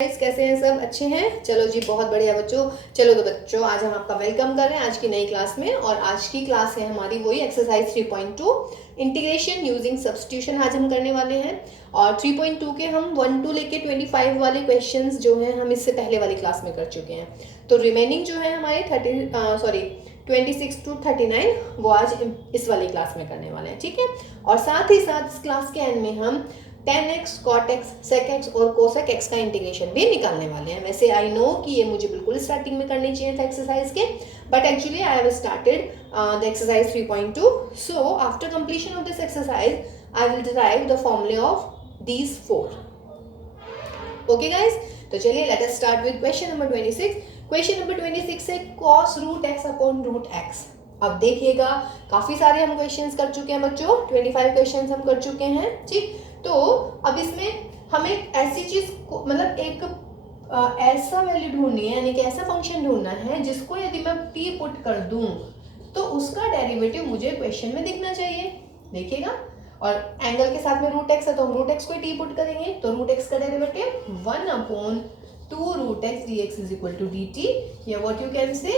कैसे हैं सब? अच्छे हैं? चलो जी, बहुत बढ़िया बच्चों। चलो तो बच्चों, आज हम आपका वेलकम कर रहे हैं आज की नई क्लास में। और आज की क्लास है हमारी वही एक्सरसाइज 3.2 इंटीग्रेशन यूजिंग सब्स्टिट्यूशन आज हम करने वाले हैं। और 3.2 के हम 1 to लेके 25 वाले क्वेश्चंस जो हैं हम इससे पहले वाली क्लास में कर चुके हैं। तो रिमेनिंग जो है हमारे 26 to 39 वो आज इस वाली क्लास में करने वाले हैं, ठीक है। और साथ ही साथ इस क्लास के एंड में हम tan x, cot x, sec x और cosec x का इंटीग्रेशन भी निकालने वाले हैं। वैसे आई नो कि ये मुझे बिल्कुल स्टार्टिंग में करनी चाहिए था एक्सरसाइज के, but actually I have started the exercise 3.2. So after completion of this exercise I will derive the formulae of these 4. Okay guys, तो चलिए let us start with question number 26. Question number 26 है cos root x upon root x. अब देखिएगा, काफी सारे हम questions कर चुके हैं बच्चों, 25 क्वेश्चंस हम कर चुके हैं, ठीक। तो अब इसमें हमें ऐसी चीज मतलब एक ऐसा वैल्यू ढूंढनी है, यानी कि ऐसा फंक्शन ढूंढना है जिसको यदि मैं t पुट कर दूं तो उसका डेरिवेटिव मुझे क्वेश्चन में दिखना चाहिए। देखिएगा, और एंगल के साथ में रूट एक्स है तो हम रूट एक्स को t पुट करेंगे, तो रूट एक्स का derivative 1/2 root x d x is equal to d t, या what you can say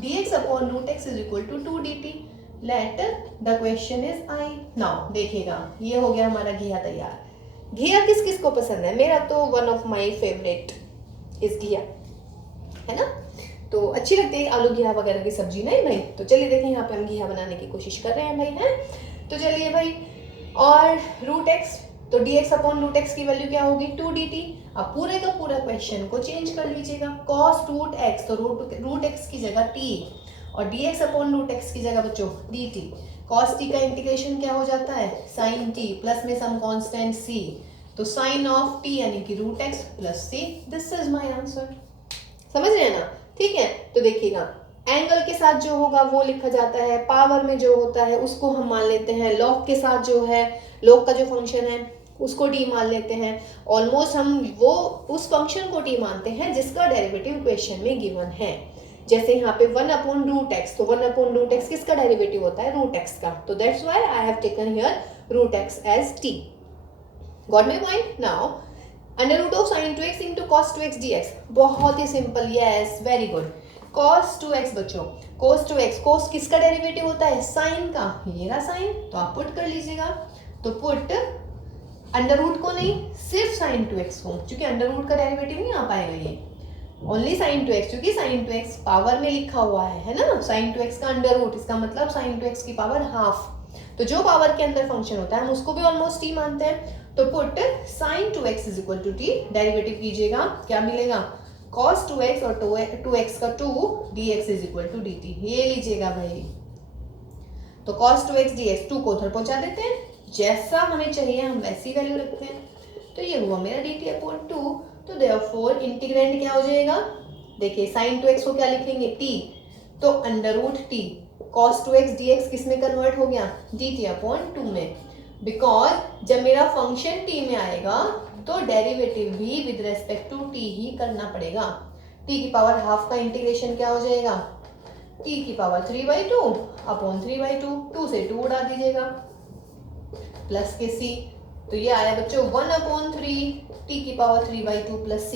dx upon root x is equal to 2 dt. Let the question is I. Now देखिएगा, ये हो गया हमारा घिया तैयार. घिया किस किस को पसंद है? मेरा तो one of my favourite is घिया, है ना। तो अच्छी लगती है आलू घिया वगैरह की सब्जी, नहीं भाई? तो चलिए देखें, यहाँ पे हम घिया बनाने की कोशिश कर रहे हैं भाई, हैं। तो चलिए भाई, और रूट एक्स, तो dx अपॉन रूट एक्स की वैल्यू क्या होगी? 2 dt. अब पूरे का पूरा क्वेश्चन को चेंज कर लीजिएगा. cos रूट एक्स, तो रूट एक्स की जगह t, और dx अपॉन रूट एक्स की जगह बच्चों dt. cos t का इंटीग्रेशन क्या हो जाता है? sin t प्लस में सम कांस्टेंट c, तो sin ऑफ t यानी कि root x plus c. This is my answer. समझ रहे हैं ना? ठीक है, तो देखिएगा, एंगल के साथ जो होगा वो लिखा जाता है, पावर में जो होता है उसको हम मान लेते हैं, लॉग के साथ जो है, लॉग का जो फंक्शन है उसको t मान लेते हैं. ऑलमोस्ट हम वो उस फंक्शन को t मानते हैं जिसका डेरिवेटिव क्वेश्चन में गिवन है. जैसे यहाँ पे 1/√x, तो 1/√x किसका डेरिवेटिव होता है? रूट एक्स का. तो that's why I have taken here root x as t. Got my point? Now under root of sin 2x into cos 2x dx. बहुत ही simple. Yes, very good. cos 2x बच्चों, cos 2x, cos किसका derivative होता है? sin का. ये रहा sin, तो आप पुट कर लीजिएगा. तो पुट अंडर रूट को नहीं, सिर्फ sin 2x को, क्योंकि अंडर रूट का डेरिवेटिव नहीं आ पाएगा ये, ओनली sin 2x, क्योंकि sin 2x पावर में लिखा हुआ है ना. sin 2x का अंडर रूट, इसका मतलब sin 2x की पावर हाफ. तो जो पावर के अंदर फंक्शन होता है हम उसको भी ऑलमोस्ट t मानते हैं. तो put sin 2x is equal to t, derivative कीजिएगा, क्या मिलेगा? cos 2x और 2x का 2 dx is equal to dt. ये लीजिएगा भाई. तो cos 2x dx, 2 को उधर पहुंचा देते हैं, जैसा हमें चाहिए हम वैसी वैल्यू रखते हैं. तो ये हुआ मेरा dt अपॉन 2. तो देयरफॉर इंटीग्रेंड क्या हो जाएगा? देखिए, sin 2x को क्या लिखेंगे? t, तो under root t. cos 2x dx किस में कन्वर्ट हो गया? dt अपॉन 2 में. बिकॉज जब मेरा फंक्शन t में आएगा तो डेरिवेटिव भी विद रेस्पेक्ट टू t ही करना पड़ेगा. t की पावर हाफ का इंटीग्रेशन क्या हो जाएगा? t की पावर 3/2 अपॉन 3/2. 2 से 2 उड़ा दीजिएगा, प्लस के c. तो ये आया बच्चों 1/3 t की पावर 3/2 प्लस c.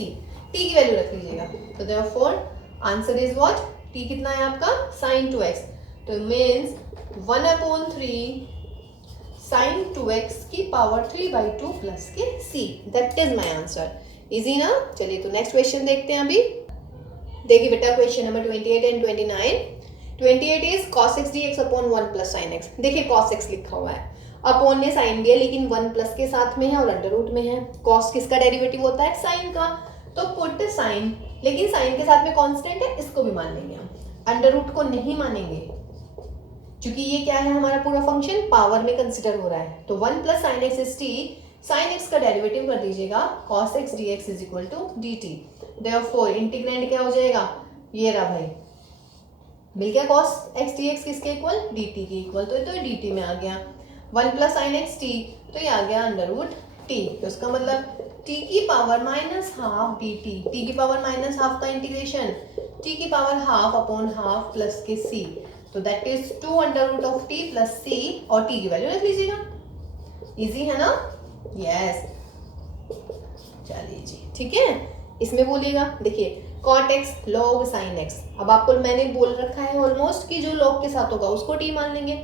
t की वैल्यू रख लीजिएगा. तो therefore answer is what? t कितना है आपका? sin 2x. तो मींस 1/3 sin 2x की पावर 3/2 प्लस के c. That is my answer. Easy ना? चलिए तो नेक्स्ट क्वेश्चन देखते हैं अभी. देखिए बेटा, question number 28 and 29. 28 is cos x dx upon 1 plus sin x. देखिए cos x लिखा हुआ है, अपॉन ने साइन दिया, लेकिन 1 प्लस के साथ में है और अंडर रूट में है. cos किसका डेरिवेटिव होता है? साइन का. तो पुट साइन, लेकिन साइन के साथ में कांस्टेंट है, इसको भी मान लेंगे हम. अंडर रूट को नहीं मानेंगे, क्योंकि ये क्या है, हमारा पूरा फंक्शन पावर में कंसिडर हो रहा है. तो 1 plus sine x is t. Sine x का डेरिवेटिव कर दीजिएगा, cos x dx is equal to dt. Therefore integrand क्या हो जाएगा? ये रहा भाई, मिल गया. cos x dx किसके इक्वल? dt के इक्वल. तो dt में आ गया. 1 प्लस साइन एक्स टी, तो ये आ गया अंडर रूट टी. तो उसका मतलब t की power minus half dt. t की पावर माइनस हाफ का इंटीग्रेशन t की power half upon half plus के c. तो that is 2 under root of t plus c, और t की वैल्यू रख लीजिएगा. इजी है ना? यस. चलिए जी, ठीक है. इसमें बोलिएगा। देखिए cot x log sin x, अब आपको मैंने बोल रखा है ऑलमोस्ट कि जो log के साथ होगा उसको t मान लेंगे।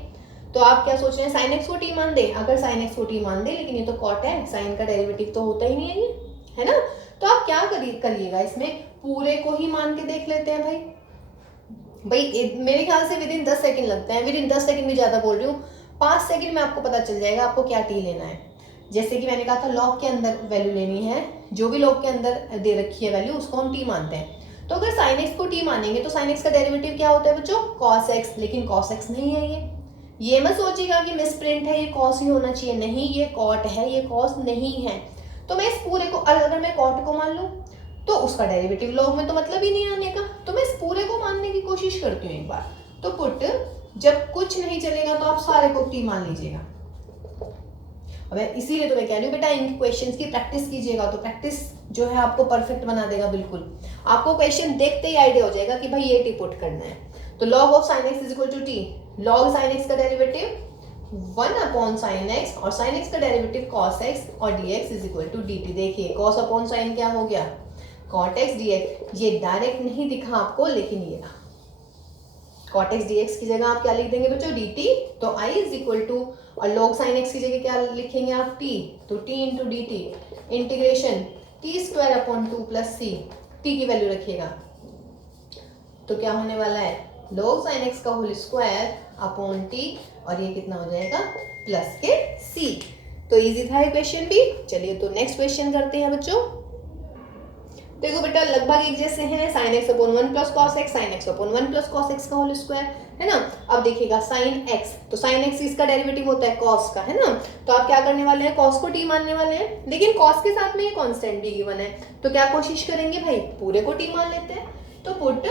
तो आप क्या सोच रहे हैं, sin x को t मान दें? अगर sin x को t मान दें, लेकिन ये तो cot है, sin का डेरिवेटिव तो होता ही नहीं है ये, है ना। तो आप क्या करिएगा, इसमें पूरे को ही मान के देख लेते हैं भाई मेरे ख्याल से विदिन 10 सेकंड लगते हैं, विदिन 10 सेकंड भी ज़्यादा बोल रही हूँ, 5 सेकंड में आपको पता चल जाएगा आपको क्या टी लेना है। जैसे कि मैंने कहा था लॉग के अंदर वैल्यू लेनी है, जो भी लॉग के अंदर दे रखी है वैल्यू उसको हम टी मानते हैं। तो अगर साइन एक्स को टी मानेंगे तो साइन एक्स का डेरिवेटिव क्या होता है बच्चों, कॉस एक्स, लेकिन कॉस एक्स नहीं है ये मत सोचिएगा कि मिस प्रिंट है, ये कॉस ही होना चाहिए, नहीं ये कॉट है, ये कॉस नहीं है। तो मैं इस पूरे को, अगर मैं कॉट को मान लूँ तो उसका डेरिवेटिव लॉग में तो मतलब ही नहीं आने का, तो मैं इस पूरे को मानने की कोशिश करती हूँ एक बार। तो पुट, जब कुछ नहीं चलेगा तो आप सारे को टी मान लीजिएगा। अब इसीलिए तो मैं कह रही हूँ बेटा इन क्वेश्चंस की प्रैक्टिस कीजिएगा, तो प्रैक्टिस जो है आपको परफेक्ट बना देगा बिल्कुल। आपको क्वेश्चन देखते ही आइडिया हो जाएगा कि भाई ये टी पुट करना है। तो log of sin x is equal to t, log sin x का डेरिवेटिव 1 अपॉन sin x और sin x का डेरिवेटिव cos x और dx is equal to dt। देखिए cos अपॉन sin क्या हो गया, cot x dx। ये direct नहीं दिखा आपको, लेकिन ये रहा cot x dx की जगह आप क्या लिख देंगे बच्चों, dt। तो i इज इक्वल टू, और log sin x की जगह क्या लिखेंगे आप, t। तो t into d t integration t square upon 2 plus c, t की वैल्यू रखिएगा। तो क्या होने वाला है, log sin x का होल स्क्वायर अपॉन t, और ये कितना हो जाएगा प्लस के c। तो इजी था ये क्वेश्चन भी। चलिए तो नेक्स्ट क्वेश्चन करते हैं बच्चों। देखो बेटा लगभग एक जैसे हैं, sin x upon 1 plus cos x, sin x upon 1 plus cos x का होल स्क्वायर, है ना। अब देखिएगा sin x, तो sin x इसका डेरिवेटिव होता है cos का, है ना। तो आप क्या करने वाले हैं, cos को t मानने वाले हैं, लेकिन cos के साथ में ये कांस्टेंट भी गिवन है, तो क्या कोशिश करेंगे भाई, पूरे को t मान लेते हैं। तो put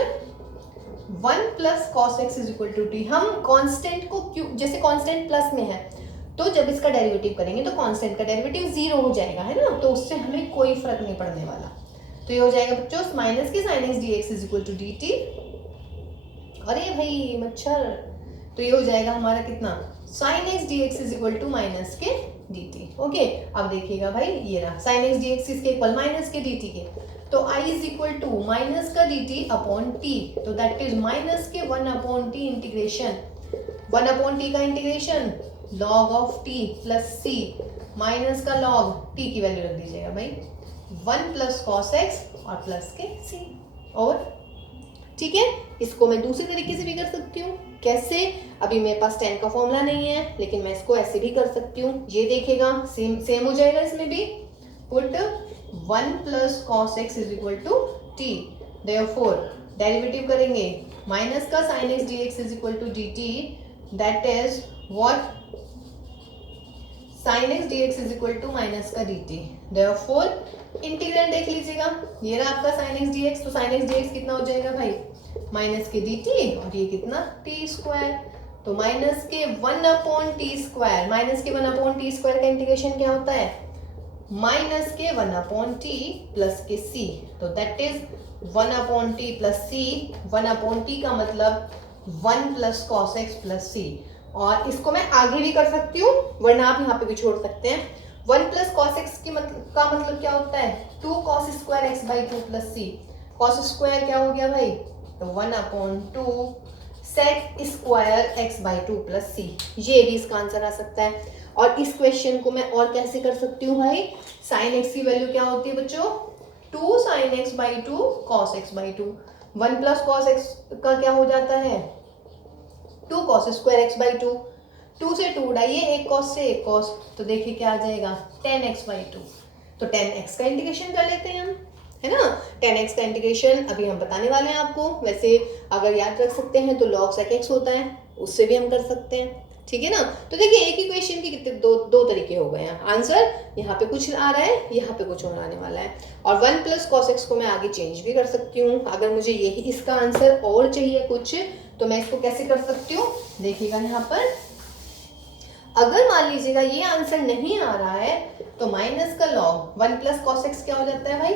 1 plus cos x is equal to t. हम कांस्टेंट को क्यों, जैसे कांस्टेंट प्लस में है तो जब इसका डेरिवेटिव करेंगे तो कांस्टेंट का डेरिवेटिव 0 हो जाएगा, है ना, तो उससे हमें कोई फर्क नहीं पड़ने वाला। तो ये हो जाएगा बच्चों माइनस के sin x dx is equal to dt। अरे भाई मच्छर, तो ये हो जाएगा हमारा कितना, sin x dx is equal to minus के dt। ओके, अब देखिएगा भाई ये रहा sin x dx इसके इक्वल माइनस के dt के, तो i is equal to minus का dt अपॉन t, तो दैट इज माइनस के 1 upon t integration, 1 upon t का integration log of t plus c, minus का log t की वैल्यू रख दीजिएगा भाई 1 प्लस कॉस एक्स और प्लस के c। और ठीक है, इसको मैं दूसरे तरीके से भी कर सकती हूँ। कैसे, अभी मेरे पास tan का फॉर्मूला नहीं है, लेकिन मैं इसको ऐसे भी कर सकती हूँ। ये देखिएगा सेम हो जाएगा इसमें भी। Put 1 plus cos x is equal to t, therefore derivative करेंगे माइनस का sin x dx is equal to dt, that is what, sin x dx is equal to minus का dt। देयरफॉर इंटीग्रल देख लीजिएगा, ये रहा आपका sin x dx, तो sin x dx कितना हो जाएगा भाई, माइनस के dt, और ये कितना t स्क्वायर, तो माइनस के 1 अपॉन टी स्क्वायर, माइनस के 1 अपॉन टी स्क्वायर का इंटीग्रेशन क्या होता है, माइनस के 1 अपॉन टी प्लस के c, तो that is 1 upon T plus c। 1 upon T का मतलब 1 plus cos x plus c, और इसको मैं आगे भी कर सकती हूँ, वरना आप यहाँ पे भी छोड़ सकते हैं। 1 प्लस कॉस एक्स का मतलब क्या होता है, 2 cos square x by 2 plus c. Cos square क्या हो गया भाई, तो 1 upon 2 sec square x by 2 plus c, ये भी इसका आंसर आ सकता है। और इस क्वेश्चन को मैं और कैसे कर सकती हूँ भाई, साइन एक्स की वैल्यू क्या होती है बच्चों, 2 sign x by 2 cos x by 2। 1 plus cos x का क्या हो जाता है, 2 कॉस स्क्वायर एक्स बाई 2, 2 से 2 उड़ाइए, एक कॉस से एक कॉस, तो देखिए क्या आ जाएगा 10x बाई 2। तो 10x का इंटीग्रेशन कर लेते हैं हम, है ना। 10x का इंटीग्रेशन अभी हम बताने वाले हैं आपको। वैसे अगर याद रख सकते हैं तो log sec x होता है, उससे भी हम कर सकते हैं, ठीक है ना। तो देखिए एक ही क्वेश्चन के कितने दो तरीके हो गए हैं। आंसर यहाँ पे कुछ आ रहा है, यहाँ पे कुछ और आने वाला है। और 1 प्लस कॉस एक्स को मैं आगे चेंज भी कर सकती हूँ। अगर मुझे यही इसका आंसर और चाहिए कुछ, तो मैं इसको कैसे कर सकती हूँ, देखिएगा यहाँ पर। अगर मान लीजिएगा ये आंसर नहीं आ रहा है, तो माइनस का लॉग 1 प्लस कॉस एक्स क्या हो जाता है भाई,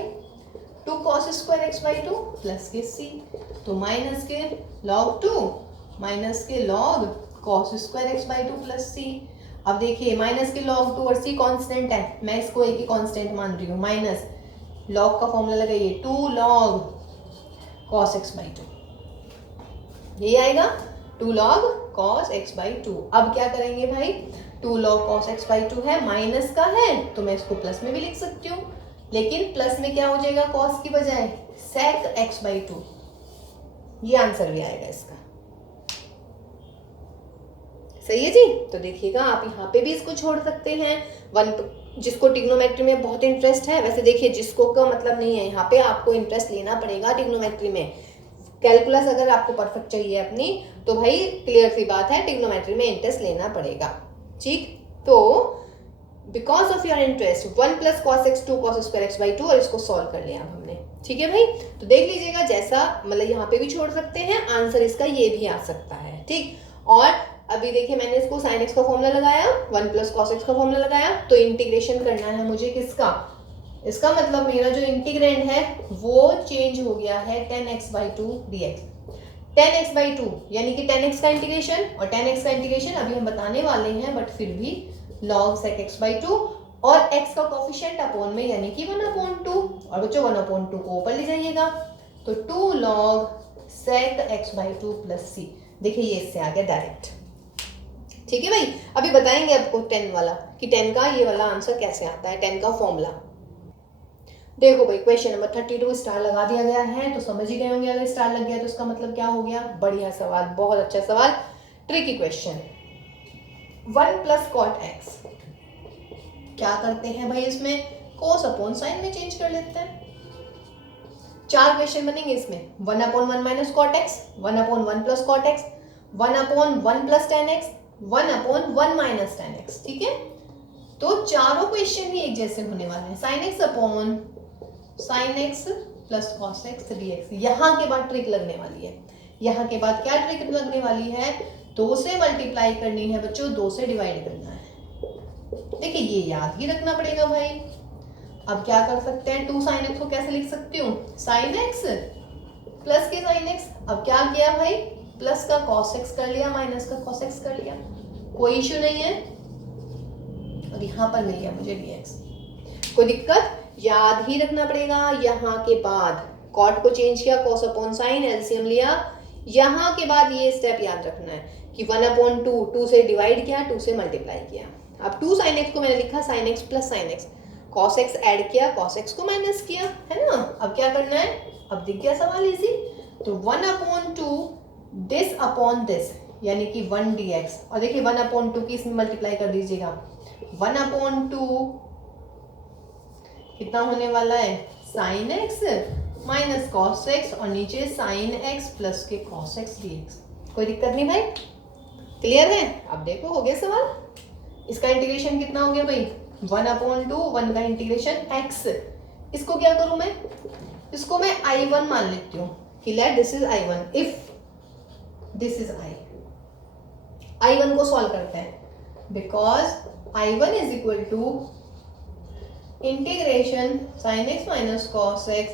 2 cos square x by 2 plus के सी। तो minus k log 2 minus k log cos square x by 2 plus c. अब देखिए माइनस के लॉग 2 और सी कांस्टेंट है, मैं इसको एक ही कांस्टेंट मान रही हूँ, माइनस लॉग का फॉर्मूला लगाइए, 2 log cos x बाई 2, यही आएगा 2 log cos x बाई 2। अब क्या करेंगे भाई, 2 log cos x बाई 2 है, माइनस का है तो मैं इसको प्लस में भी लिख सकती हूँ, लेकिन प्लस में क्या हो जाएगा cos की बजाय sec x बाई 2, ये आंसर भी आएगा इसका। सही है जी। तो देखिएगा आप यहाँ पे भी इसको छोड़ सकते हैं। जिसको ट्रिग्नोमेट्री में बहुत इंटरेस्ट है, वैसे देखिए जिसको का मतलब नहीं है, यहाँ पे आपको इंटरेस्ट लेना पड़ेगा ट्रिग्नोमेट्री में। कैलकुलस अगर आपको परफेक्ट चाहिए अपनी, तो भाई क्लियर सी बात है ट्रिग्नोमेट्री में इंटरेस्ट लेना पड़ेगा। ठीक, तो because of your interest 1 plus cos x 2 cos square x by 2, और इसको सॉल्व कर लिया हमने। ठीक है भाई, तो देख लीजिएगा जैसा मतलब यहाँ पे भी छोड़ सकते हैं, आंसर इसका ये भी आ सकता है। ठीक, और अभी देखिए मैंने इसको sin x का फॉर्मूला लगाया, 1 प्लस cos x का फॉर्मूला लगाया, तो इंटीग्रेशन करना है मुझे किसका, इसका मतलब मेरा जो इंटीग्रेंड है वो चेंज हो गया है 10x by 2 dx। 10x by 2 यानी कि 10x का इंटीग्रेशन, और 10x का इंटीग्रेशन अभी हम बताने वाले हैं, बट फिर भी log sec x बाई 2, और x का कोफिशिएंट अपॉन में यानी कि 1/2, और बच्चों 1/2 को ऊपर ले जाइएगा, तो 2 log sec x by 2 plus c। देखिए ये इससे आ गया डायरेक्ट। ठीक है भाई, अभी बताएंगे आपको 10 वाला कि 10 का ये वाला आंसर कैसे आता है, 10 का फॉर्मूला। देखो भाई क्वेश्चन नंबर 32 स्टार लगा दिया गया है, तो समझ ही गए होंगे अगर स्टार लग गया तो इसका मतलब क्या हो गया। बढ़िया सवाल, बहुत अच्छा सवाल, tricky question. 1 plus cot x, क्या करते हैं भाई इसमें कोस अपॉन साइन में चेंज कर लेते हैं। 4 क्वेश्चन बनेंगे इसमें, 1/1 minus cot x, 1/1 plus cot x, 1/1 plus tan x, 1/1 minus tan x. ठीक है, तो चारों क्वेश्चन ही एक जैसे होने वाले हैं। Sign x upon sine x plus cos x dx। यहाँ के बाद ट्रिक लगने वाली है, यहाँ के बाद क्या ट्रिक लगने वाली है, 2 से मल्टीप्लाई करनी है बच्चों, 2 से डिवाइड करना है। देखिए ये याद ही रखना पड़ेगा भाई। अब क्या कर सकते हैं, 2 साइन एक्स को कैसे लिख सकती हूँ, साइन एक्स प्लस के साइन एक्स। अब क्या किया भाई, प्लस का कॉस एक्स कर लिया, माइनस का कॉस एक्स कर लिया, कोई इश्यू नहीं है। और यहाँ पर मिल गया मुझे dx, कोई दिक्कत, याद ही रखना पड़ेगा। यहाँ के बाद कॉट को चेंज किया, कॉस अपॉन साइन, एलसीएम लिया। यहाँ के बाद ये स्टेप याद रखना है कि 1/2, 2 से डिवाइड किया, 2 से मल्टीप्लाई किया। अब 2 साइन एक्स को मैंने लिखा sign x plus sine x, cos x add किया, कॉस एक्स को माइनस किया, है ना। अब क्या करना है, अब दिख गया सवाल इजी। तो 1/2 दिस अपॉन दिस यानी कि 1 dx, और देखिए 1/2 की इसमें मल्टीप्लाई कर दीजिएगा, 1/2 कितना होने वाला है, sine x minus cos x, और नीचे साइन एक्स प्लस के कॉस एक्स dx। कोई दिक्कत नहीं भाई, क्लियर है। अब देखो हो गया सवाल, इसका इंटीग्रेशन कितना हो गया भाई, 1/2, 1 का इंटीग्रेशन x। इसको क्या करूं मैं, इसको मैं I1 मान लेती हूँ कि let this is I1, if this is I1 को सॉल्व करते हैं, because I1 is equal to integration sine x minus cos x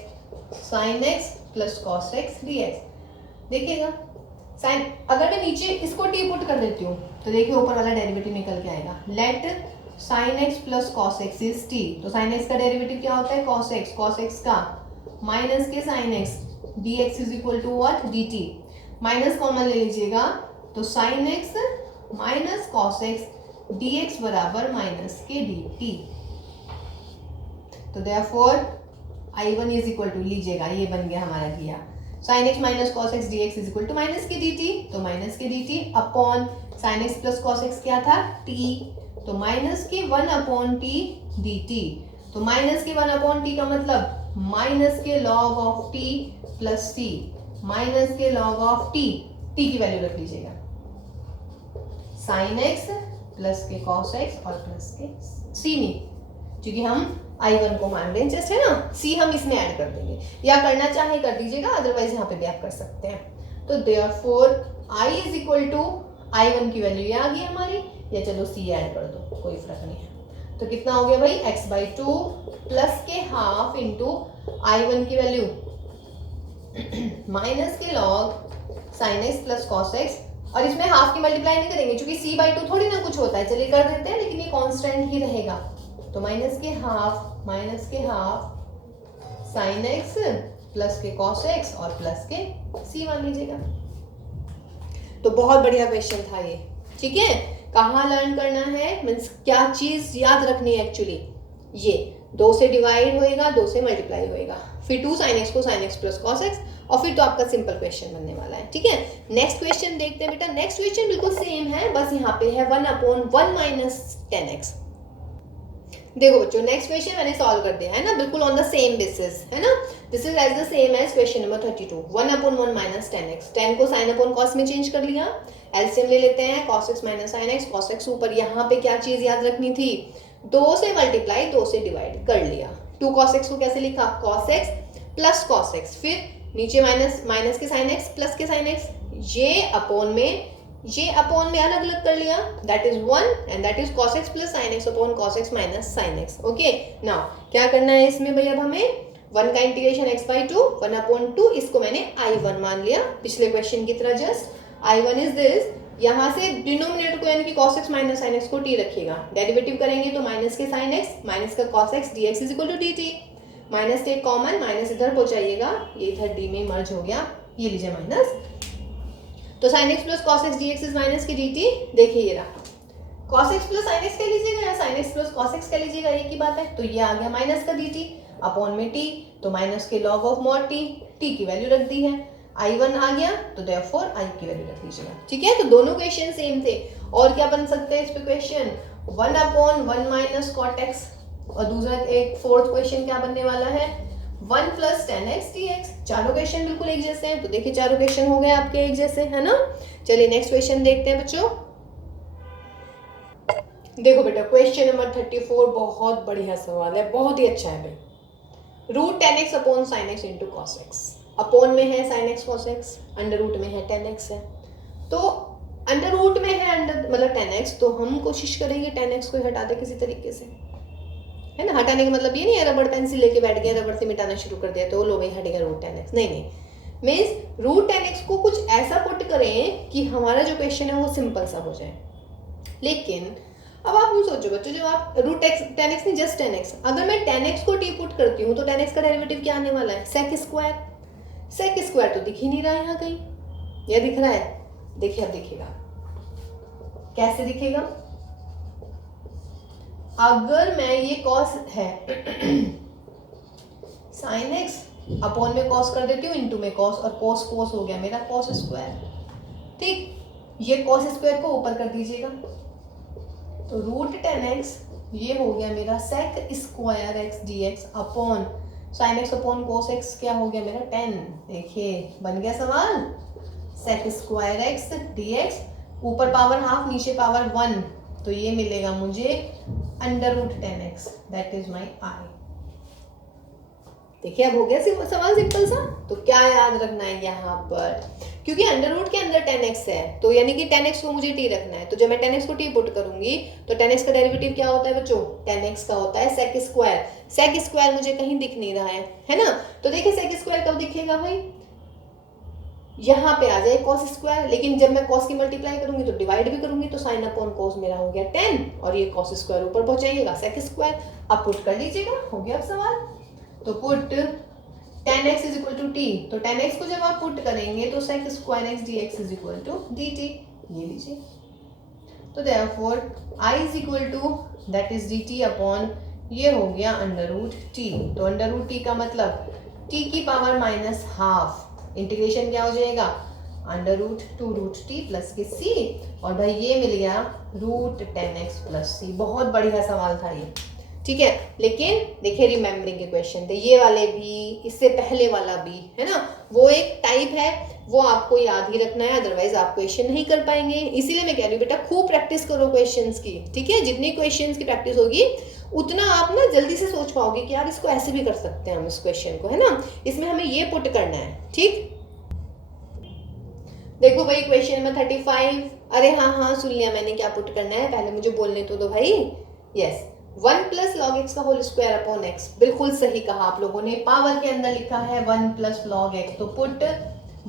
sine x plus cos x dx। देखिएगा साइन, अगर मैं नीचे इसको टी पुट कर देती हूँ तो देखिए ऊपर वाला डेरिवेटिव निकल के आएगा, let sine x plus cos x is t. तो साइन एक्स का डेरिवेटिव क्या होता है, कॉस एक्स का माइनस के sine x dx is equal to what, dt। Minus common ले लीजिएगा, तो sine x minus cos x dx बराबर माइनस के dt। तो therefore I1 is equal to, लीजिएगा ये बन गया हमारा किया, sine x minus cos x dx is equal to minus के dt, तो माइनस के dt upon sine x plus cos x क्या था, t, तो माइनस के 1/t dt। तो माइनस के 1/t का मतलब minus k log of t plus c, minus k log of t की वैल्यू रख लीजिएगा, साइन एक्स प्लस के कॉस एक्स और प्लस के c नहीं, क्योंकि हम I1 को मान रहे हैं जस्ट, है ना। c हम इसमें ऐड कर देंगे, या करना चाहे कर दीजिएगा, अदरवाइज यहाँ पे भी आप कर सकते हैं। तो therefore I is equal to I1 की वैल्यू ये आ गई हमारी, या चलो c ऐड कर दो, कोई फर्क नहीं है। तो कितना हो गया भाई, x/2 प्लस के हाफ इंटू I1 की value minus k log sign x plus cos x, और इसमें हाफ की मल्टीप्लाई नहीं करेंगे क्योंकि c/2 थोड़ी ना कुछ होता है, चलिए कर देते हैं, लेकिन ये कांस्टेंट ही रहेगा। तो माइनस के हाफ साइन एक्स प्लस के कॉस एक्स और प्लस के सी मान लीजिएगा। तो बहुत बढ़िया क्वेश्चन था ये, ठीक है। कहाँ लर्न करना है, मीन्स क्या चीज याद रखनी है एक्चुअली, ये 2 से डिवाइड होएगा, 2 से मल्टीप्लाई होएगा, फिर 2 sin x को sin x plus cos x, और फिर तो आपका सिंपल क्वेश्चन बनने वाला है, ठीक है। नेक्स्ट क्वेश्चन देखते हैं बेटा। नेक्स्ट क्वेश्चन बिल्कुल सेम है, बस यहाँ पे है 1/1 माइनस 10x। देखो बच्चों, नेक्स्ट क्वेश्चन मैंने सॉल्व कर दिया है ना, बिल्कुल ऑन द सेम बेसिस, है ना। This is as the same as question number 32। 1/1 minus 10x, 10 को साइन अपॉन कॉस में चेंज कर लिया, एलसीएम ले लेते हैं, cos x minus sine x, cos x ऊपर, यहाँ पे क्या चीज याद रखनी थी, 2 से मल्टीप्लाई, 2 से डिवाइड कर लिया। 2 cos x को कैसे लिखा, cos x plus cos x, फिर नीचे माइनस के साइन x प्लस के साइन x, ये अपोन में अलग अलग कर लिया, that is 1 and that is cos x plus sin x upon cos x minus sin x। Okay, now क्या करना है इसमें भाई, अब हमें 1 का इंटीग्रेशन x/2, 1/2, इसको मैंने I1 मान लिया पिछले क्वेश्चन की तरह। जस्ट I1 इज दिस, यहाँ से डिनोमिनेटर को यानी कि cos x minus sin x को t रखिएगा, डेरिवेटिव करेंगे तो माइनस के sin x माइनस का cos x dx is equal to dt, minus take common, minus इधर पहुंचाइएगा, ये इधर d में मर्ज हो गया, ये लीजिए माइनस, तो sin x plus cos x dx is minus की dt। देखिए ये रहा, cos x plus sin x कह लीजिएगा या sin x plus cos x कह लीजिएगा, एक ही बात है। तो ये आ गया माइनस का dt अपॉन में t, तो माइनस के log of mod t, t की वैल्यू रख दी है, I1 आ गया, तो देयरफॉर I की वैल्यू रख लीजिएगा, ठीक है। तो दोनों क्वेश्चन सेम थे। और क्या बन सकता है इस पे क्वेश्चन, 1/1 माइनस cot x, और दूसरा एक फोर्थ क्वेश्चन क्या बनने वाला है, 1 प्लस 10x dx। चारों क्वेश्चन बिल्कुल एक जैसे हैं, तो देखिए चारों क्वेश्चन हो गए आपके एक जैसे, है ना। चलिए नेक्स्ट क्वेश्चन देखते हैं बच्चों। देखो बेटा, क्वेश्चन नंबर 34 बहुत बढ़िया सवाल है, बहुत ही अच्छा है भाई। Root 10x upon sine x into cos x, upon में है sine x cos x, under root में है 10x है, तो अंडर रूट में है अंडर मतलब 10x, तो हम कोशिश करेंगे 10x को हटा दे किसी तरीके से, है ना। हटाने का मतलब ये नहीं है रबड़ पेंसिल लेके बैठ गया, रबड़ से मिटाना शुरू कर दिया तो लो भाई हटेगा रूट 10x, नहीं, मीन्स रूट 10x को कुछ ऐसा पुट करें कि हमारा जो क्वेश्चन है वो सिंपल सा हो जाए। लेकिन अब आप यूँ सोचो बच्चों, जब आप रूट 10x नहीं जस्ट 10x, अगर मैं 10x को t पुट करती हूँ तो 10x का डेरिवेटिव क्या आने वाला है, सेक स्क्वायर तो दिख ही नहीं रहा है यहाँ कहीं, यह दिख रहा है, देखिए अब दिखेगा, कैसे दिखेगा, अगर मैं ये कॉस है साइन एक्स अपॉन में कॉस कर देती हूँ, इंटू में कॉस, और कॉस हो गया मेरा कॉस स्क्वायर, ठीक। ये कॉस स्क्वायर को ऊपर कर दीजिएगा, तो रूट 10x ये हो गया मेरा sec square x dx upon sine x upon cos x, क्या हो गया मेरा 10। देखिए बन गया सवाल, सेक स्क्वायर एक्स dx, ऊपर पावर हाफ नीचे पावर 1, तो ये मिलेगा मुझे under root 10x, that is my I. देखिए अब हो गया सवाल सिंपल सा। तो क्या याद रखना है यहाँ पर, क्योंकि अंडर रूट के अंदर 10x है, तो यानी कि 10x को मुझे t रखना है, तो जब मैं 10x को t पुट करूंगी तो 10x का डेरिवेटिव क्या होता है बच्चों, 10x का होता है सेक स्क्वायर मुझे कहीं दिख नहीं रहा है ना। तो देखिए सेक स्क्वायर कब दिखेगा भाई, यहाँ पे आ जाए कॉस स्क्वायर, लेकिन जब मैं कॉस की मल्टीप्लाई करूंगी तो डिवाइड भी करूंगी, तो साइन अपॉन कॉस मेरा हो गया 10, और ये कॉस स्क्वायर ऊपर पहुंचाइएगा सेक स्क्वायर, अब पुट कर लीजिएगा, हो गया अब सवाल। तो put 10x is equal to t, तो 10x को जब आप पुट करेंगे तो sec square x dx is equal to dt, ये लीजिए। तो therefore I is equal to that is dt upon ये हो गया अंडर रूट टी, तो अंडर रूट टी का मतलब t की पावर माइनस हाफ, इंटीग्रेशन क्या हो जाएगा under root 2 root t plus के c, और भाई ये मिल गया रूट 10x प्लस c। बहुत बढ़िया सवाल था ये, ठीक है। लेकिन देखिए रिमेम्बरिंग के क्वेश्चन थे, ये वाले भी, इससे पहले वाला भी, है ना, वो एक टाइप है, वो आपको याद ही रखना है, अदरवाइज आप क्वेश्चन नहीं कर पाएंगे। इसीलिए मैं कह रही हूँ बेटा खूब प्रैक्टिस करो क्वेश्चंस की, ठीक है। जितनी क्वेश्चंस की प्रैक्टिस होगी उतना आप ना जल्दी से सोच पाओगे कि यार इसको ऐसे भी कर सकते हैं हम इस क्वेश्चन को, है ना, इसमें हमें ये पुट करना है, ठीक। देखो भाई क्वेश्चन नंबर 35, अरे हाँ सुन लिया मैंने क्या पुट करना है, पहले मुझे बोलने तो दो भाई। यस, 1 प्लस लॉग एक्स का होल स्क्वायर अपॉन एक्स, बिल्कुल सही कहा आप लोगों ने, पावर के अंदर लिखा है 1 प्लस लॉग एक्स, तो put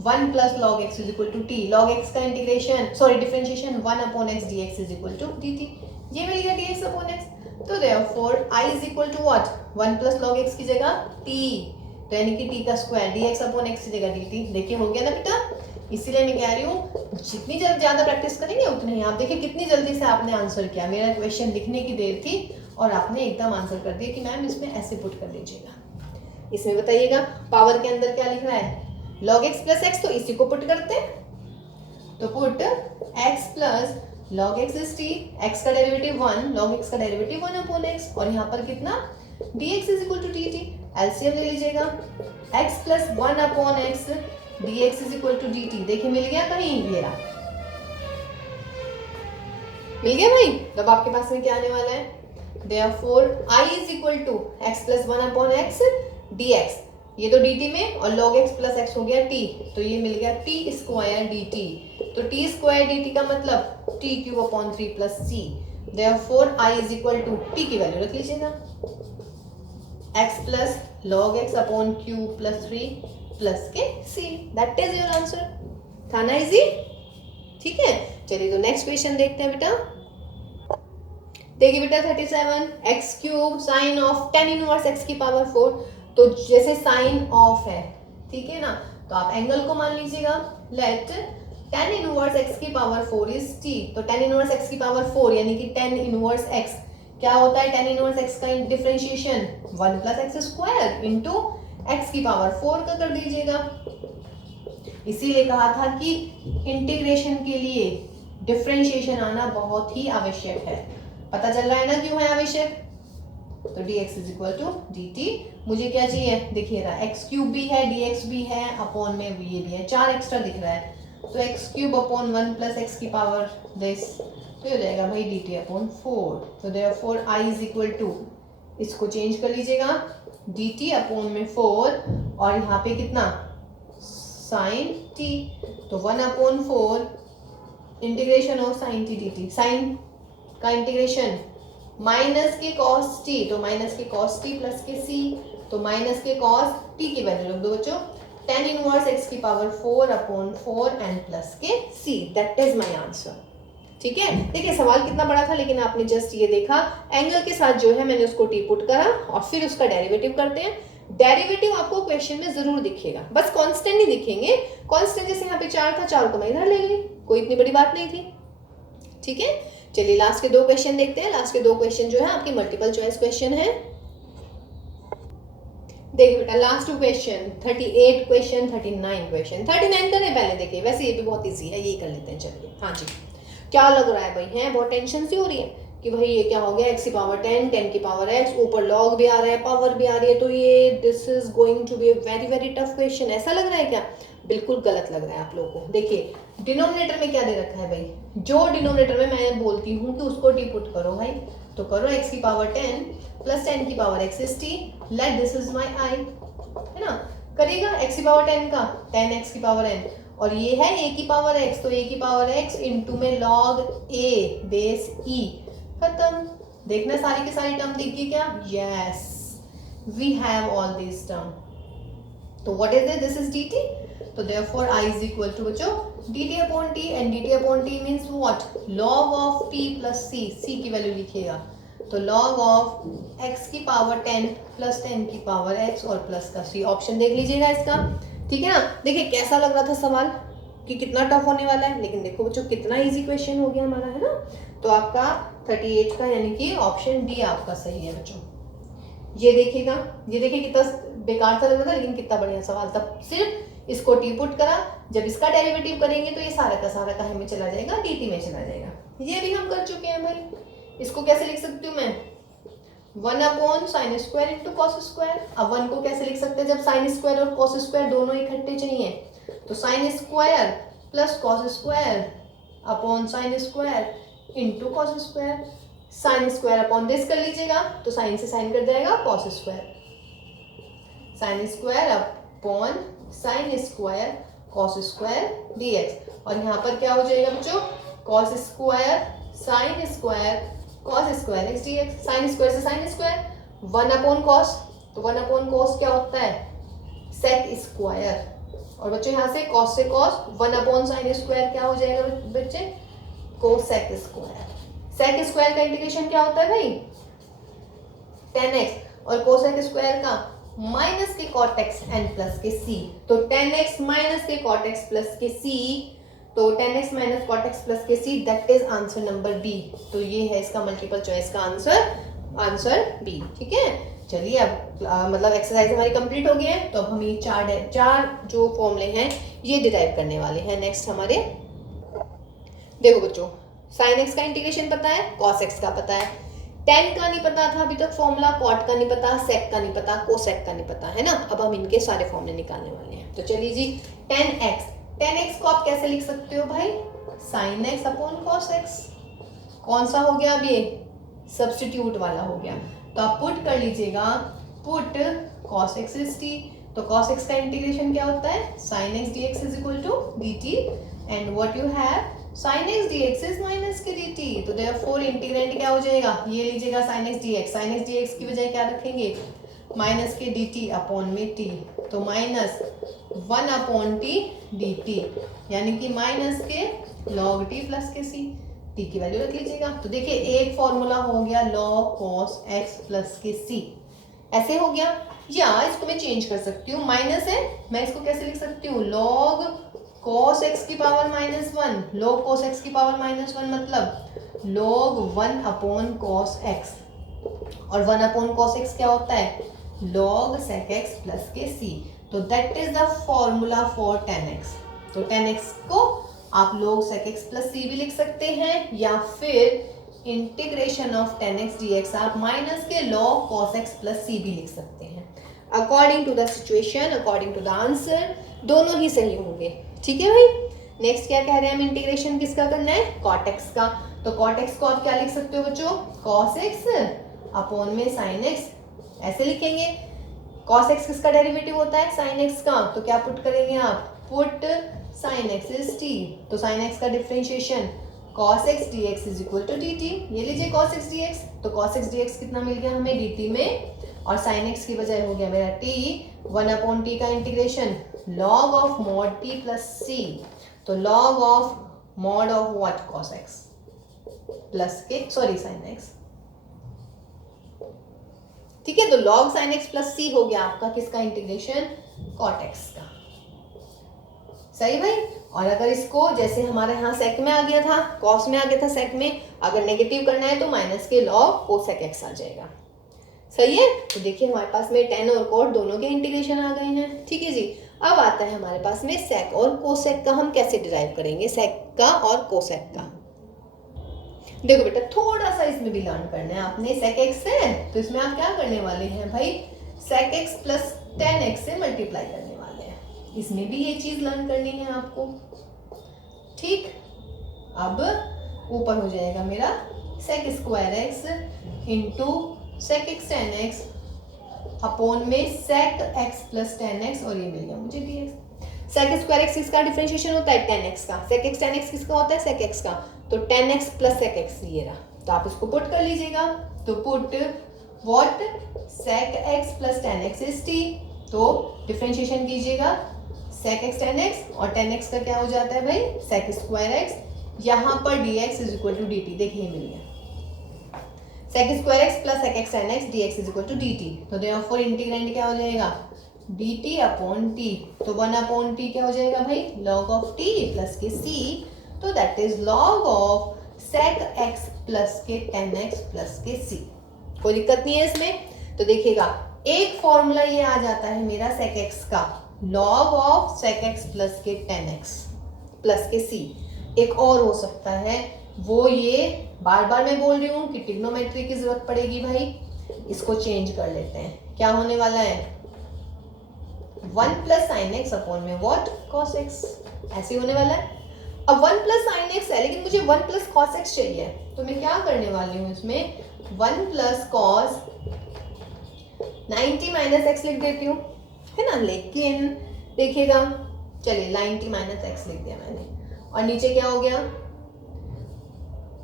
1 plus log x is equal to t, log x का integration sorry differentiation 1 upon x dx is equal to dt, ये मिल गया dx अपॉन एक्स। तो therefore I is equal to what, 1 plus log x की जगह t, तो यानी कि टी का स्क्वायर dx अपॉन x की जगह dt। देखिए हो गया ना बेटा, इसीलिए मैं कह रही हूँ जितनी ज़्यादा प्रैक्टिस करेंगे उतने ही। आप देखिए कितनी जल्दी से आपने आंसर किया, मेरा क्वेश्चन लिखने की देर थी और आपने एकदम आंसर कर दिया कि मैम इसमें ऐसे पुट कर दीजिएगा। इसमें बताइएगा पावर के अंदर क्या लिख रहा है, log x प्लस एक्स, तो इसी को पुट करते हैं। तो put x plus log x is t, x का डेरिवेटिव 1, log x का डेरिवेटिव 1 अपॉन x, और यहाँ पर कितना dx is equal to dt। LCM ले लीजिएगा, x plus 1 upon x dx is equal to dt। देखिए मिल गया कहीं, ये रहा, मिल गया भाई। तब आपके पास में क्या आने वाला है, therefore I is equal to x plus 1 upon x dx, ये तो dt में, और log x प्लस x हो गया t, तो ये मिल गया t स्क्वायर dt। तो t स्क्वायर dt का मतलब t cube upon 3 plus c। therefore I is equal to t की वैल्यू रख लीजिएगा, x plus log x upon cube plus 3 plus के c। That is your answer. था ना easy, ठीक है। चलिए तो नेक्स्ट क्वेश्चन देखते हैं बेटा। देखिए बेटा 37, x cube sign of tan inverse x की पावर 4। तो जैसे साइन ऑफ है, ठीक है ना, तो आप एंगल को मान लीजिएगा, लेट टेन इनवर्स एक्स की पावर 4 इज टी। तो टेन इनवर्स एक्स की पावर 4 यानी कि टेन इनवर्स एक्स क्या होता है, टेन इनवर्स एक्स का differentiation 1 plus x square into x की पावर 4 का कर दीजिएगा। इसीलिए कहा था कि इंटीग्रेशन के लिए डिफरेंशिएशन आना बहुत ही आवश्यक है। पता चल रहा है ना क्यों है आवश्यक। तो dx is equal to dt। मुझे क्या चाहिए, देखिए रहा एक्स क्यूब भी है, dx भी है, अपॉन में ये भी है, 4 एक्स्ट्रा दिख रहा है। तो x cube upon 1 plus x की पावर दिस, तो हो जाएगा भाई dt अपॉन 4। तो therefore I is equal to, इसको चेंज कर लीजिएगा, dt अपॉन में 4 और यहाँ पे कितना साइन t, तो 1 upon 4 integration of sine t dt। Sine का इंटीग्रेशन माइनस के कॉस t, तो माइनस के कॉस t प्लस के c, तो माइनस के कॉस t की वैल्यू रख दो बच्चों, टेन इनवर्स x की पावर 4 अपॉन 4 एंड प्लस के c। That is my answer. ठीक है, देखिए सवाल कितना बड़ा था, लेकिन आपने जस्ट ये देखा एंगल के साथ जो है मैंने उसको टी पुट करा और फिर उसका डेरिवेटिव करते हैं। डेरिवेटिव आपको क्वेश्चन में जरूर दिखेगा, बस कांस्टेंट नहीं दिखेंगे। कांस्टेंट जैसे यहाँ पे 4 था, 4 को मैं इधर ले गई, कोई इतनी बड़ी बात नहीं थी। ठीक है, चलिए लास्ट के 2 क्वेश्चन देखते हैं। लास्ट के 2 क्वेश्चन जो है आपके मल्टीपल चॉइस क्वेश्चन है। देखिए बेटा लास्ट 2 क्वेश्चन, 38 क्वेश्चन, 39 क्वेश्चन। 39 करें पहले, देखिए वैसे ये भी बहुत इजी है, यही कर लेते हैं। चलिए हाँ जी, क्या लग रहा है भाई, है बहुत टेंशन सी हो रही है कि भाई ये क्या हो गया, x की पावर 10, 10 की पावर x, ऊपर log भी आ रहा है, पावर भी आ रही है, तो ये this is going to be a very very tough question. ऐसा लग रहा है क्या, बिल्कुल गलत लग रहा है आप लोगों को। देखिए डिनोमिनेटर में क्या दे रखा है भाई, जो डिनोमिनेटर में मैं बोलती हूँ कि उसको टी पुट करो भाई, तो करो x की पावर 10 प्लस 10 की power x is t, late this is my i, है ना। करिएगा x की पावर 10 का 10x की पावर n, और ये है a की पावर x, तो a की पावर x इंटू में log a बेस e, खत्म। देखना सारी की सारी टर्म दिख गई क्या, yes we have all this term. तो what is this is dt, तो therefore I is equal to बच्चों dt upon t, and dt upon t means what, log of t plus c, c की value लिखिएगा, तो log of x की power 10 plus 10 की power x और plus का c। Option देख लीजिएगा इसका, ठीक है ना। देखिए कैसा लग रहा था सवाल कि कितना टफ होने वाला है, लेकिन देखो बच्चों कितना इजी क्वेश्चन हो गया हमारा, है ना। तो आपका 38 का यानी कि ऑप्शन डी आपका सही है बच्चों। ये देखिएगा, ये देखिए कितना बेकार सा लग रहा था, लेकिन कितना बढ़िया सवाल था। सिर्फ इसको टी पुट करा, जब इसका डेरिवेटिव करेंगे तो ये सारा का सारा कहीं में चला जाएगा, dt में चला जाएगा। ये भी हम कर चुके हैं भाई। इसको कैसे लिख सकती हूँ मैं, 1 upon sine square into cos square. अब 1 को कैसे लिख सकते हैं, जब साइन स्क्वायर और कॉस स्क्वायर दोनों इकट्ठे चाहिए, तो sine square plus cos square upon sine square into cos square. Sine square upon this कर लीजिएगा, तो साइन से साइन कट जाएगा, cos square, sine square upon sine square cos square dx। और यहाँ पर क्या हो जाएगा बच्चों, cos square sine square cos square x dx। Sine square से साइन स्क्वायर, 1 अपॉन कॉस, तो 1 अपॉन कॉस क्या होता है, सेक स्क्वायर। और बच्चों यहाँ से कॉस से कॉस, 1 अपॉन साइन स्क्वायर क्या हो जाएगा बच्चे, कोसेक स्क्वायर। सेक स्क्वायर का इंटीग्रेशन क्या होता है भाई, 10x, और कोसेक स्क्वायर का माइनस के कॉट एक्स एन प्लस के सी। तो 10x माइनस के कॉट एक्स प्लस के सी, तो 10x minus cot x plus के c, that is answer number B. तो ये है इसका मल्टीपल चॉइस का आंसर बी। ठीक है, चलिए अब मतलब एक्सरसाइज हमारी कंप्लीट हो गई है। तो अब हम ये चार जो फॉर्मूले हैं ये डिराइव करने वाले हैं। नेक्स्ट हमारे देखो बच्चों, साइन एक्स का इंटीग्रेशन पता है, कॉस एक्स का पता है, टेन का नहीं पता था अभी तक फॉर्मूला, कॉट का नहीं पता, सेक का नहीं पता, कोसेक का नहीं पता, है ना। अब हम इनके सारे फॉर्मूले निकालने वाले हैं। तो चलिए जी, 10x को आप कैसे लिख सकते हो भाई, sign x upon cos x. कौन सा हो गया अब ये, सब्स्टिट्यूट वाला हो गया। तो आप पुट कर लीजिएगा, put cos x is t। तो cos x का इंटीग्रेशन क्या होता है, sin x dx is equal to dt, and what you have sin x dx is minus के dt। तो देयरफॉर इंटीग्रेंड क्या हो जाएगा, ये लीजिएगा sin x dx की बजाय क्या रखेंगे, माइनस के dt अपॉन में t। तो माइनस 1 अपॉन t dt, यानी कि माइनस के log t प्लस के c, t की वैल्यू रख लीजिएगा। तो देखिए एक फॉर्मूला हो गया log cos x प्लस के c, ऐसे हो गया। या इसको मैं चेंज कर सकती हूँ, माइनस है, मैं इसको कैसे लिख सकती हूँ, log cos x की पावर -1, log cos x की पावर -1 मतलब log 1 अपॉन cos x, और 1 अपॉन cos x क्या होता है, log sec x प्लस के c। तो that is the formula for 10x। तो 10x को आप log sec x plus c भी लिख सकते हैं, या फिर इंटीग्रेशन ऑफ 10x dx आप माइनस के log cos x plus c भी लिख सकते हैं। According to the situation, according to the answer, दोनों ही सही होंगे। ठीक है भाई। नेक्स्ट क्या कह रहे हैं हम, इंटीग्रेशन किसका करना है, cot x का। तो cot x को आप क्या लिख सकते हो बच्चों, cos x अपॉन में sin x, ऐसे लिखेंगे। cos x किसका डेरिवेटिव होता है, sin x का। तो क्या पुट करेंगे आप, put sin x is t। तो sin x का differentiation cos x dx is equal to dt, ये लीजिए cos x dx। तो cos x dx कितना मिल गया हमें dt में, और sin x की बजाय हो गया मेरा t, 1 अपॉन t का integration log of mod t plus c। तो log of mod of what, cos x plus के sin x। ठीक है, तो log sin x plus c हो गया आपका किसका इंटीग्रेशन, cot x का। सही भाई। और अगर इसको जैसे हमारे यहाँ सेक में आ गया था, कॉस में आ गया था सेक में, अगर नेगेटिव करना है तो माइनस के log कोसेक x आ जाएगा। सही है। तो देखिए हमारे पास में टेन और कोट दोनों के इंटीग्रेशन आ गए हैं। ठीक है जी। अब आता है हमारे पास में सेक और कोसेक का, हम कैसे डिराइव करेंगे सेक का और कोसेक का। देखो बेटा थोड़ा सा इसमें भी लर्न करना है आपने, सेक एक्स है तो इसमें आप क्या करने वाले हैं भाई, सेक एक्स प्लस 10x से मल्टीप्लाई करने वाले हैं। इसमें भी ये चीज लर्न करनी है आपको। ठीक, अब ऊपर हो जाएगा मेरा sec square x into sec x 10x upon में सेक एक्स प्लस 10x, और ये मिल गया मुझे dx। सेक स्क्वायर एक्स किसका डिफरेंशिएशन होता है, 10x का। सेक एक्स 10x किसका होता है, सेक एक्स का। तो 10x प्लस सेक एक्स ये रहा, तो आप इसको पुट कर लीजिएगा। तो put what, sec x plus 10x is t। तो डिफरेंशिएशन कीजिएगा, सेक एक्स 10x और 10x का क्या हो जाता है भाई, सेक स्क्वायर एक्स। यहाँ पर dx is equal to dt, देखिए मिल गया sec square x plus sec x 10x dx is equal to dt। तो देयरफॉर इंटीग्रेंड क्या हो जाएगा, dt अपॉन t। तो 1 अपॉन t क्या हो जाएगा भाई, log ऑफ t प्लस के c। तो that is log of sec x plus के 10x प्लस के c। कोई दिक्कत नहीं है इसमें। तो देखिएगा एक फॉर्मूला ये आ जाता है मेरा सेक x का, log of sec x plus के 10x प्लस के c। एक और हो सकता है, वो ये बार बार मैं बोल रही हूँ कि ट्रिग्नोमेट्री की जरूरत पड़ेगी भाई, इसको चेंज कर लेते हैं। क्या होने वाला है, 1 प्लस साइन एक्स अपॉन में व्हाट, कॉस एक्स, ऐसे होने वाला है। अब 1 प्लस साइन एक्स है लेकिन मुझे 1 प्लस कॉस एक्स चाहिए, तो मैं क्या करने वाली हूँ इसमें, 1 प्लस कॉस 90 माइनस एक्स लिख देती हूँ, है ना। लेकिन देखिएगा, चलिए 90 माइनस एक्स लिख दिया मैंने, और नीचे क्या हो गया,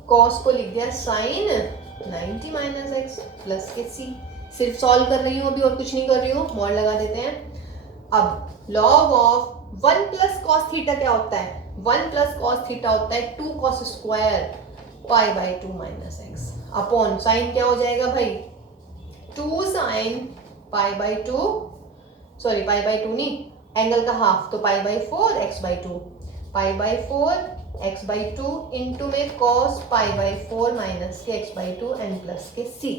कॉस को लिख दिया साइन 90 माइनस एक्स प्लस के सी। सिर्फ सॉल्व कर रही हूँ अभी, और कुछ नहीं कर रही हूँ, मॉड लगा देते हैं। अब log of 1 plus cos theta क्या होता है, 1 प्लस कॉस थीटा होता है 2 cos square pi by 2 minus x upon sine क्या हो जाएगा भाई, 2 साइन π/2, सॉरी π/2 नहीं, एंगल का हाफ, तो π/4 x/2, π/4 x/2 इंटू में cos π/4 माइनस के x/2 n प्लस के c।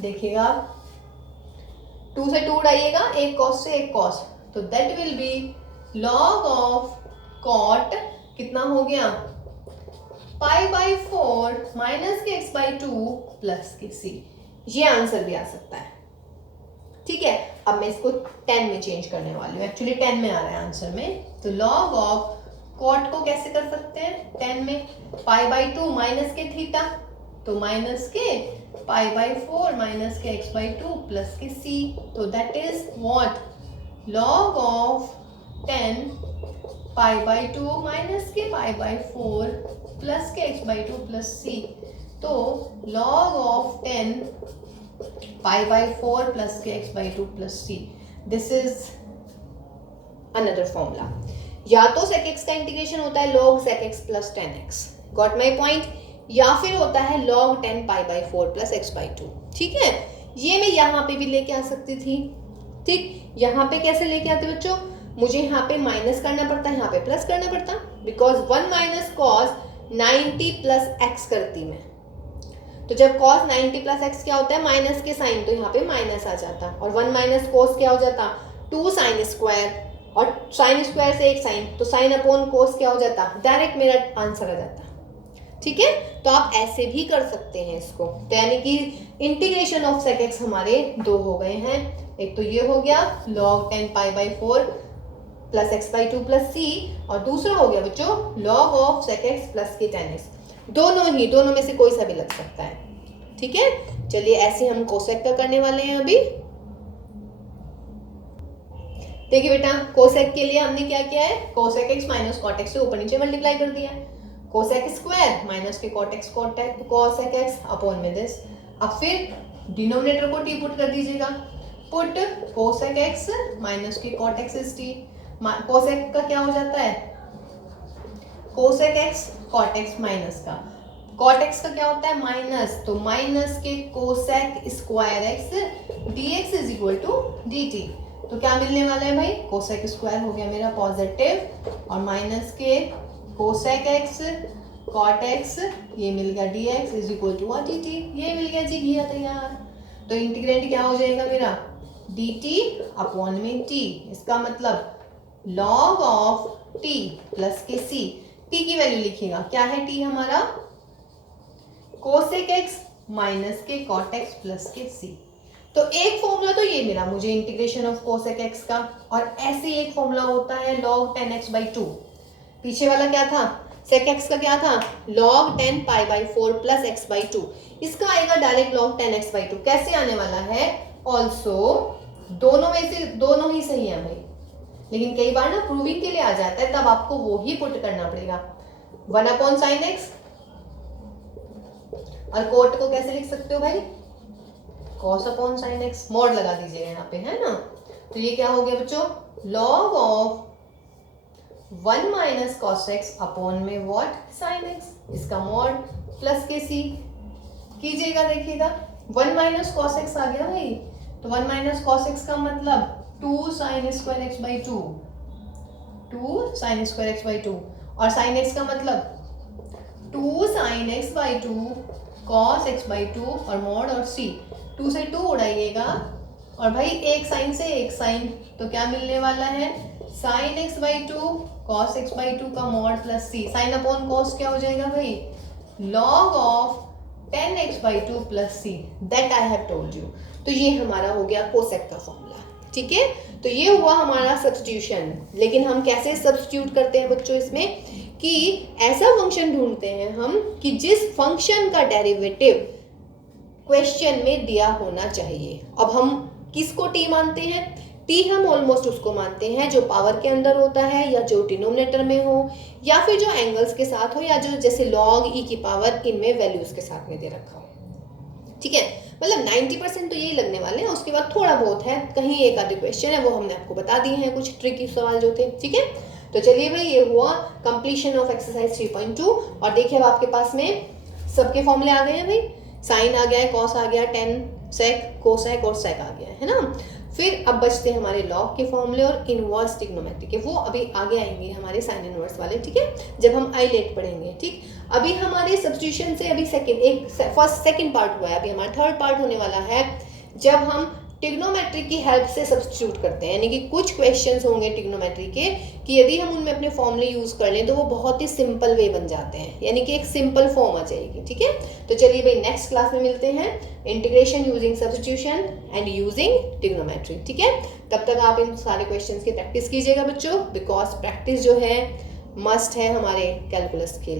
देखिएगा 2 से 2 उड़ाइएगा, एक cos से एक cos, तो that will be log of cot कितना हो गया π/4 माइनस के x/2 प्लस के c। ये आंसर भी आ सकता है। ठीक है, अब मैं इसको 10 में चेंज करने वाली हूँ, एक्चुअली 10 में आ रहा है आंसर में, तो log ऑफ cot को कैसे कर सकते हैं 10 में, π/2 माइनस के थीटा, तो माइनस के π/4 माइनस के x/2 प्लस के c, तो that is what log of 10 π/2 minus के π/4 प्लस के x/2 प्लस c, तो log ऑफ 10 π/4 प्लस के x/2 plus c। This is another formula. या तो sec x का इंटीग्रेशन होता है log sec x plus 10x, got my point, या फिर होता है log 10 π/4 प्लस x/2। ठीक है, ये मैं यहाँ पे भी लेके आ सकती थी। ठीक, यहाँ पे कैसे लेके आते बच्चों, मुझे यहाँ पे माइनस करना पड़ता, यहाँ पे प्लस करना पड़ता, because 1 minus cos 90 plus x करती मैं, तो जब cos 90 प्लस एक्स क्या होता है माइनस के साइन, तो यहाँ पे माइनस आ जाता, और 1 माइनस कोस क्या हो जाता 2 साइन स्क्वायर, और साइन स्क्वायर से एक साइन, तो साइन अपॉन कोस क्या हो जाता, डायरेक्ट मेरा आंसर आ जाता। ठीक है, तो आप ऐसे भी कर सकते हैं इसको, तो यानी कि इंटीग्रेशन ऑफ सेक एक्स हमारे दो हो गए हैं, एक तो ये हो गया log 10 π/4 plus x/2 plus c, और दूसरा हो गया बच्चों log of sec x plus के 10x। दोनों में से कोई सा भी लग सकता है। ठीक है, चलिए ऐसे हम कोसेक का करने वाले हैं अभी। देखिए बेटा, कोसेक के लिए हमने क्या किया है, cosec x minus cot x से ऊपर नीचे मल्टीप्लाई कर दिया है, कोसेक स्क्वायर माइनस के cot x cosec x upon में दिस। अब फिर डिनोमिनेटर को टी पुट कर दीजिएगा, पुट कोसेक एक्स माइनस के cot x is t, cosec का क्या हो जाता है cosec x cot x minus का, कॉट एक्स का क्या होता है माइनस, तो माइनस के cosec square x d x is equal to d t. तो क्या मिलने वाला है भाई, कोसेक स्क्वायर हो गया मेरा पॉजिटिव, और माइनस के कोसेक एक्स कॉट एक्स ये मिल गया d x is equal to d t, ये मिल गया जी घिया तैयार। तो इंटीग्रेंट क्या हो जाएगा मेरा डी टी अपॉन में टी, इसका मतलब log ऑफ t प्लस के c, t की वैल्यू लिखिएगा, क्या है t हमारा कोसेक x माइनस के कॉट x प्लस के c। तो एक फॉर्मूला तो ये मिला मुझे इंटीग्रेशन ऑफ कोसेक x का, और ऐसे एक फॉर्मूला होता है log 10x/2। पीछे वाला क्या था sec x का क्या था log 10 π/4 प्लस x/2, इसका आएगा डायरेक्ट log 10x/2। कैसे आने वाला है, ऑल्सो दोनों में से दोनों ही सही है भाई, लेकिन कई बार ना प्रूविंग के लिए आ जाता है, तब आपको वो ही पुट करना पड़ेगा 1 अपॉन साइन एक्स, और कोट को कैसे लिख सकते हो भाई cos upon sine x, mod लगा दीजिएगा यहाँ पे, है ना। तो ये क्या हो गया बच्चों log of 1 minus cos x upon में व्हाट साइन एक्स, इसका मॉड प्लस के सी कीजिएगा। देखिएगा 1 माइनस कॉस एक्स आ गया भाई, तो 1 माइनस कॉस एक्स का मतलब 2 sine square x by 2, 2 sine square x by 2, और साइन एक्स का मतलब 2 sign x by 2 cos x by 2, और मॉड और सी 2 से 2 उड़ाइएगा, और भाई एक साइन से एक साइन, तो क्या मिलने वाला है sine x by 2 cos x by 2 का mod plus c, sine upon cos क्या हो जाएगा भाई log of 10x by 2 plus c, that I have told you. तो ये हमारा हो गया कोसेक का फॉर्मूला। ठीक है, तो ये हुआ हमारा सब्स्टिट्यूशन। लेकिन हम कैसे सब्स्टिट्यूट करते हैं बच्चों इसमें, कि ऐसा फंक्शन ढूंढते हैं हम कि जिस फंक्शन का डेरिवेटिव क्वेश्चन में दिया होना चाहिए। अब हम किसको टी मानते हैं, टी हम ऑलमोस्ट उसको मानते हैं जो पावर के अंदर होता है, या जो डिनोमिनेटर में हो, या फिर जो एंगल्स के साथ हो, या जो जैसे लॉग ई की पावर इनमें वैल्यूज के साथ में दे रखा हो। ठीक है, मतलब 90% तो यही लगने वाले हैं, उसके बाद थोड़ा बहुत है, कहीं एक आधे क्वेश्चन है वो हमने आपको बता दिए हैं, कुछ ट्रिकी सवाल जो थे। ठीक है, तो चलिए भाई ये हुआ कंप्लीशन ऑफ एक्सरसाइज 3.2। और देखिए अब आपके पास में सबके फॉर्मूले आ गए हैं भाई, साइन आ गया है, कॉस आ गया, 10 सेक, कोसेक और सेक आ गया है ना। फिर अब बचते हैं हमारे लॉग के फॉर्मूले और इनवर्स ट्रिग्नोमेट्री के, वो अभी आगे आएंगे हमारे साइन इनवर्स वाले, ठीक है, जब हम आइलेट पढ़ेंगे। ठीक, अभी हमारे सब्स्टिट्यूशन से अभी फर्स्ट सेकंड पार्ट हुआ है, अभी हमारा थर्ड पार्ट होने वाला है जब हम ट्रिग्नोमेट्री की हेल्प से सब्स्टिट्यूट करते हैं। यानी कि कुछ क्वेश्चंस होंगे ट्रिग्नोमेट्री के कि यदि हम उनमें अपने फॉर्मूले यूज कर लें तो वो बहुत ही सिंपल वे बन जाते हैं, यानी कि एक सिंपल फॉर्म आ जाएगी। ठीक है, तो चलिए भाई नेक्स्ट क्लास में मिलते हैं, integration using substitution and using trigonometry. ठीक है, तब तक आप इन सारे क्वेश्चंस की प्रैक्टिस कीजिएगा बच्चों, बिकॉज प्रैक्टिस जो है मस्ट है हमारे कैलकुलस के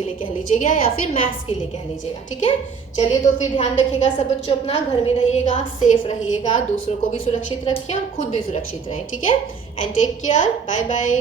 लिए कह लीजिएगा या फिर मैथ्स के लिए कह लीजिएगा। ठीक है, चलिए तो फिर ध्यान रखिएगा सब बच्चों, अपना घर में रहिएगा, सेफ रहिएगा, दूसरों को भी सुरक्षित रखिए और खुद भी सुरक्षित रहें। ठीक है, and take care, bye bye.